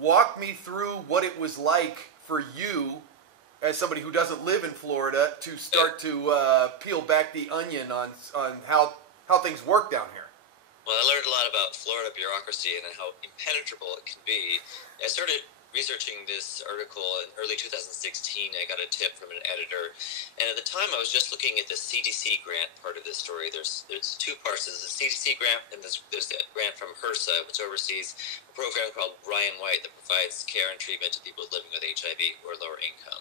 walk me through what it was like for you, as somebody who doesn't live in Florida, to start to peel back the onion on how things work down here. Well, I learned a lot about Florida bureaucracy and how impenetrable it can be. I started researching this article in early 2016. I got a tip from an editor, and at the time I was just looking at the CDC grant part of this story. There's two parts. There's the CDC grant, and there's a grant from HRSA, which oversees a program called Ryan White that provides care and treatment to people living with HIV or lower income.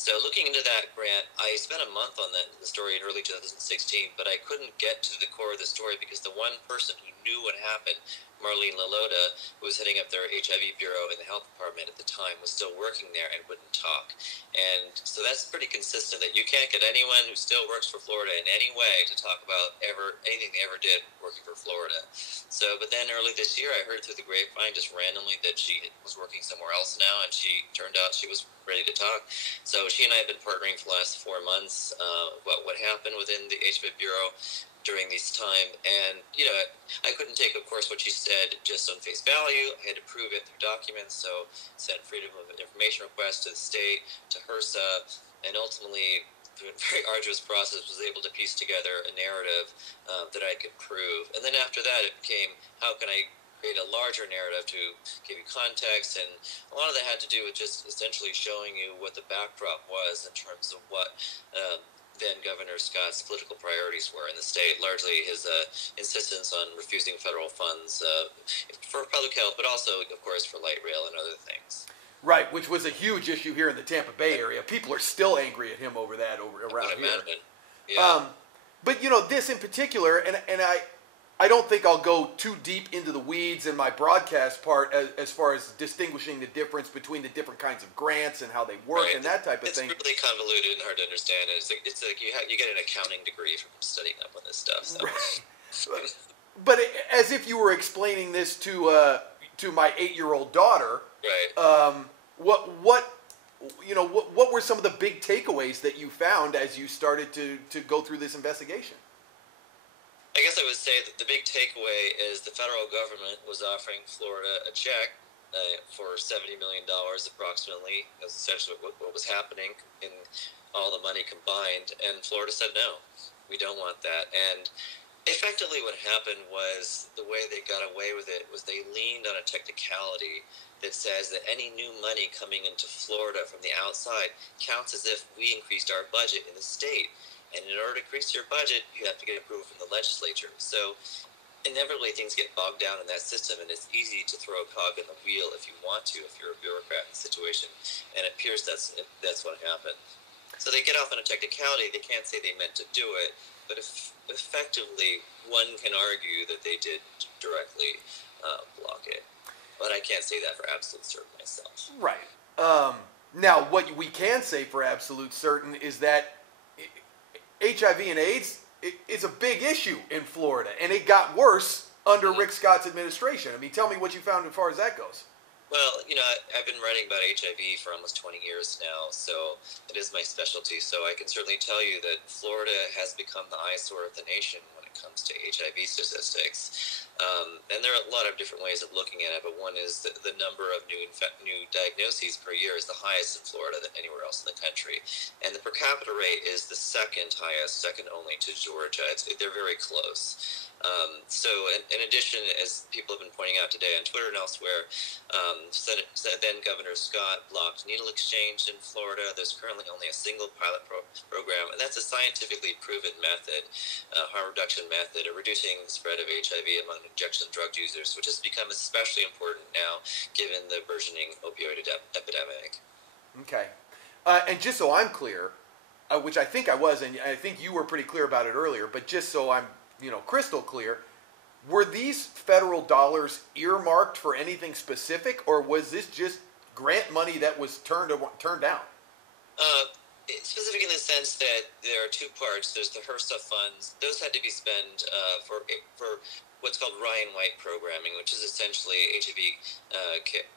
So looking into that grant, I spent a month on the story in early 2016, but I couldn't get to the core of the story because the one person who knew what happened, Marlene Lalota, who was heading up their HIV bureau in the health department at the time, was still working there and wouldn't talk. And so that's pretty consistent, that you can't get anyone who still works for Florida in any way to talk about anything they ever did working for Florida. So, but then early this year, I heard through the grapevine just randomly that she was working somewhere else now, and she turned out she was ready to talk. So she and I have been partnering for the last 4 months about what happened within the HIV Bureau during this time. And, you know, I couldn't take, of course, what she said just on face value. I had to prove it through documents, so sent freedom of information requests to the state, to HRSA, and ultimately, through a very arduous process, was able to piece together a narrative that I could prove. And then after that, it became, how can I create a larger narrative to give you context, and a lot of that had to do with just essentially showing you what the backdrop was in terms of what then Governor Scott's political priorities were in the state, largely his insistence on refusing federal funds for public health, but also, of course, for light rail and other things. Right, which was a huge issue here in the Tampa Bay area. People are still angry at him over that around here. Yeah. But, you know, this in particular, and I don't think I'll go too deep into the weeds in my broadcast part as far as distinguishing the difference between the different kinds of grants and how they work and that type of thing. It's really convoluted and hard to understand. It's like you get an accounting degree from studying up on this stuff. So. Right. But as if you were explaining this to my 8-year-old daughter, right? What were some of the big takeaways that you found as you started to go through this investigation? I guess I would say that the big takeaway is the federal government was offering Florida a check for $70 million approximately. That's essentially what was happening in all the money combined. And Florida said, no, we don't want that. And effectively what happened was the way they got away with it was they leaned on a technicality that says that any new money coming into Florida from the outside counts as if we increased our budget in the state. And in order to increase your budget, you have to get approval from the legislature. So inevitably things get bogged down in that system, and it's easy to throw a cog in the wheel if you want to, if you're a bureaucrat in the situation. And it appears that's what happened. So they get off on a technicality. They can't say they meant to do it, but effectively one can argue that they did directly block it. But I can't say that for absolute certain myself. Right. Now, what we can say for absolute certain is that HIV and AIDS is a big issue in Florida, and it got worse under Rick Scott's administration. I mean, tell me what you found as far as that goes. Well, you know, I've been writing about HIV for almost 20 years now, so it is my specialty. So I can certainly tell you that Florida has become the eyesore of the nation when it comes to HIV statistics. And there are a lot of different ways of looking at it, but one is the number of new diagnoses per year is the highest in Florida than anywhere else in the country. And the per capita rate is the second highest, second only to Georgia. They're very close. So in addition, as people have been pointing out today on Twitter and elsewhere, then Governor Scott blocked needle exchange in Florida. There's currently only a single pilot program, and that's a scientifically proven method, harm reduction method of reducing the spread of HIV among injection drug users, which has become especially important now given the burgeoning opioid epidemic. Okay. And just so I'm clear, which I think I was, and I think you were pretty clear about it earlier, but just so I'm crystal clear, were these federal dollars earmarked for anything specific, or was this just grant money that was turned down? Specific in the sense that there are two parts. There's the HRSA funds. Those had to be spent for what's called Ryan White programming, which is essentially HIV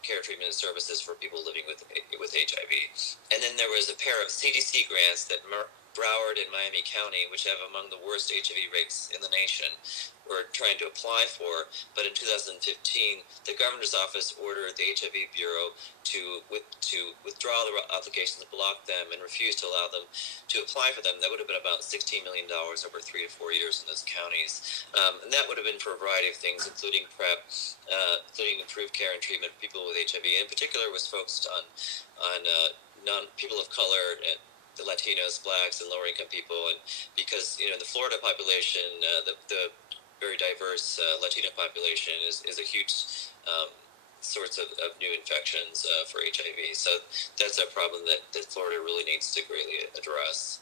care treatment and services for people living with HIV. And then there was a pair of CDC grants that Broward and Miami County, which have among the worst HIV rates in the nation, were trying to apply for. But in 2015, the governor's office ordered the HIV Bureau to withdraw the applications, block them, and refuse to allow them to apply for them. That would have been about $16 million over 3 to 4 years in those counties. And that would have been for a variety of things, including PrEP, including improved care and treatment for people with HIV. In particular, was focused on people of color, and the Latinos, blacks, and lower-income people. And because, the Florida population, the very diverse Latino population is a huge source of new infections for HIV. So that's a problem that Florida really needs to greatly address.